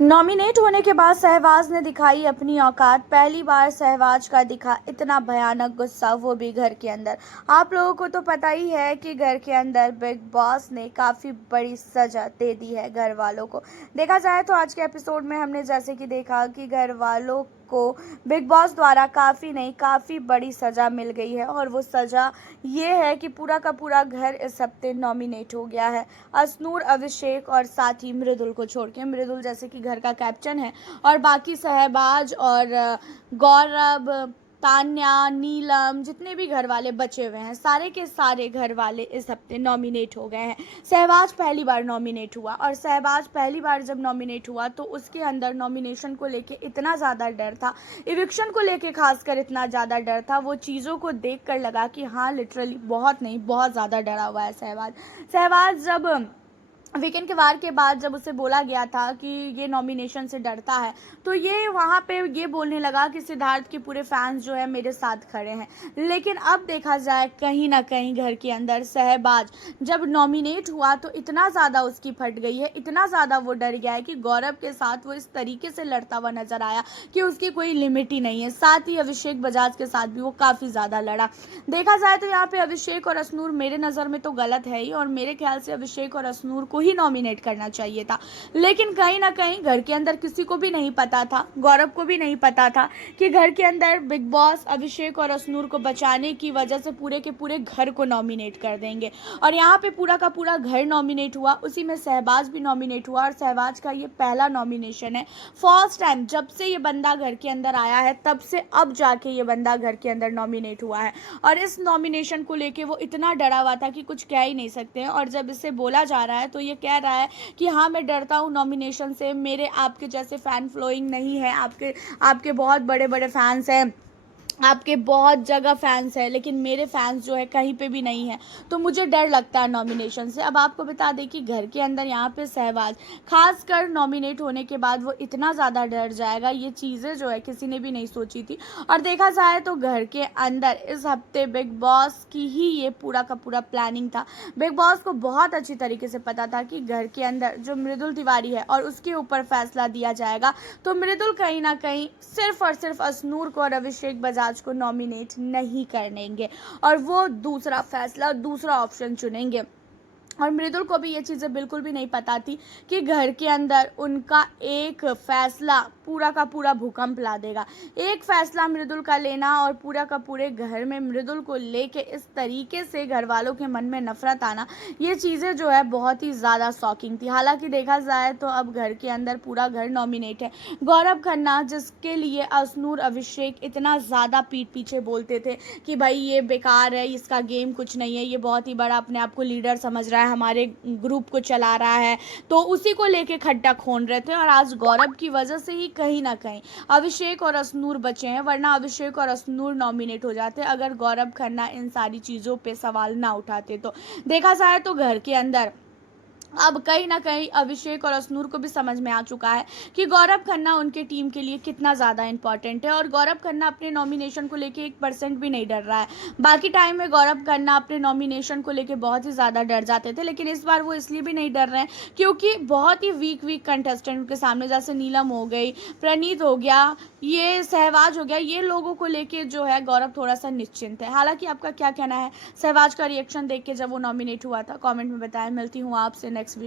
Nominate होने के बाद शहबाज ने दिखाई अपनी औकात। पहली बार शहबाज का दिखा इतना भयानक गुस्सा, वो भी घर के अंदर। आप लोगों को तो पता ही है कि घर के अंदर बिग बॉस ने काफ़ी बड़ी सज़ा दे दी है घर वालों को। देखा जाए तो आज के एपिसोड में हमने जैसे कि देखा कि घर वालों को बिग बॉस द्वारा काफ़ी नहीं काफ़ी बड़ी सज़ा मिल गई है, और वो सज़ा ये है कि पूरा का पूरा घर इस हफ्ते नॉमिनेट हो गया है। अशनूर, अभिषेक और साथ ही मृदुल को छोड़ के। मृदुल जैसे कि घर का कैप्टन है, और बाकी शहबाज और गौरव, तान्या, नीलम, जितने भी घर वाले बचे हुए हैं, सारे के सारे घर वाले इस हफ्ते नॉमिनेट हो गए हैं। शहबाज पहली बार नॉमिनेट हुआ, और शहबाज पहली बार जब नॉमिनेट हुआ तो उसके अंदर नॉमिनेशन को लेके इतना ज़्यादा डर था, इविक्शन को लेके खासकर इतना ज़्यादा डर था। वो चीज़ों को देख कर लगा कि हाँ, लिटरली बहुत नहीं बहुत ज़्यादा डरा हुआ है शहबाज। शहबाज जब वीकेंड के वार के बाद जब उसे बोला गया था कि ये नॉमिनेशन से डरता है, तो ये वहाँ पे ये बोलने लगा कि सिद्धार्थ के पूरे फैंस जो है मेरे साथ खड़े हैं। लेकिन अब देखा जाए कहीं ना कहीं घर के अंदर शहबाज जब नॉमिनेट हुआ तो इतना ज़्यादा उसकी फट गई है, इतना ज़्यादा वो डर गया है कि गौरव के साथ वो इस तरीके से लड़ता हुआ नजर आया कि उसकी कोई लिमिट ही नहीं है। साथ ही अभिषेक बजाज के साथ भी वो काफ़ी ज़्यादा लड़ा। देखा जाए तो यहाँ पे अभिषेक और अशनूर मेरे नज़र में तो गलत है ही, और मेरे ख्याल से अभिषेक और अशनूर को ही नॉमिनेट करना चाहिए था। लेकिन कहीं ना कहीं घर के अंदर किसी को भी नहीं पता था, गौरव को भी नहीं पता था कि घर के अंदर बिग बॉस अभिषेक और अशनूर को बचाने की वजह से पूरे के पूरे घर को नॉमिनेट कर देंगे। और यहाँ पे पूरा का पूरा घर नॉमिनेट हुआ, उसी में शहबाज भी नॉमिनेट हुआ, और शहबाज का ये पहला नॉमिनेशन है। फर्स्ट टाइम जब से ये बंदा घर के अंदर आया है तब से अब जाके ये बंदा घर के अंदर नॉमिनेट हुआ है, और इस नॉमिनेशन को लेके वो इतना डरा हुआ था कि कुछ कह ही नहीं सकते हैं। और जब इसे बोला जा रहा है तो ये कह रहा है कि हाँ, मैं डरता हूँ नॉमिनेशन से, मेरे आपके जैसे फैन फॉलोइंग नहीं है, आपके बहुत बड़े बड़े फैंस हैं, आपके बहुत जगह फैंस हैं, लेकिन मेरे फैंस जो है कहीं पे भी नहीं है, तो मुझे डर लगता है नॉमिनेशन से। अब आपको बता दें कि घर के अंदर यहाँ पे शहबाज खासकर नॉमिनेट होने के बाद वो इतना ज़्यादा डर जाएगा, ये चीज़ें जो है किसी ने भी नहीं सोची थी। और देखा जाए तो घर के अंदर इस हफ्ते बिग बॉस की ही ये पूरा का पूरा प्लानिंग था। बिग बॉस को बहुत अच्छी तरीके से पता था कि घर के अंदर जो मृदुल तिवारी है और उसके ऊपर फैसला दिया जाएगा, तो मृदुल कहीं ना कहीं सिर्फ और सिर्फ अशनूर को और अभिषेक बजाज को नॉमिनेट नहीं करेंगे, और वो दूसरा फैसला, दूसरा ऑप्शन चुनेंगे। और मृदुल को भी ये चीज़ें बिल्कुल भी नहीं पता थी कि घर के अंदर उनका एक फैसला पूरा का पूरा भूकंप ला देगा। एक फैसला मृदुल का लेना और पूरा का पूरे घर में मृदुल को लेके इस तरीके से घर वालों के मन में नफरत आना, ये चीज़ें जो है बहुत ही ज़्यादा शॉकिंग थी। हालांकि देखा जाए तो अब घर के अंदर पूरा घर नॉमिनेट है। गौरव खन्ना, जिसके लिए अशनूर, अभिषेक इतना ज़्यादा पीठ पीछे बोलते थे कि भाई ये बेकार है, इसका गेम कुछ नहीं है, ये बहुत ही बड़ा अपने आप को लीडर समझ रहा है, हमारे ग्रुप को चला रहा है, तो उसी को लेके खड्डा खोन रहे थे। और आज गौरव की वजह से ही कहीं ना कहीं अभिषेक और अशनूर बचे हैं, वरना अभिषेक और अशनूर नॉमिनेट हो जाते अगर गौरव खन्ना इन सारी चीज़ों पे सवाल ना उठाते। तो देखा जाए तो घर के अंदर अब कहीं ना कहीं अभिषेक और अशनूर को भी समझ में आ चुका है कि गौरव खन्ना उनके टीम के लिए कितना ज़्यादा इंपॉर्टेंट है, और गौरव खन्ना अपने नॉमिनेशन को लेके 1% भी नहीं डर रहा है। बाकी टाइम में गौरव खन्ना अपने नॉमिनेशन को लेके बहुत ही ज़्यादा डर जाते थे, लेकिन इस बार वो इसलिए भी नहीं डर रहे हैं क्योंकि बहुत ही वीक कंटेस्टेंट उनके सामने, जैसे नीलम हो गई, प्रणीत हो गया, ये सहवाज हो गया, ये लोगों को लेके जो है गौरव थोड़ा सा निश्चिंत है। हालांकि आपका क्या कहना है सहवाज का रिएक्शन देख के जब वो नॉमिनेट हुआ था, कमेंट में बताएं। मिलती हूँ आपसे नेक्स्ट वीक।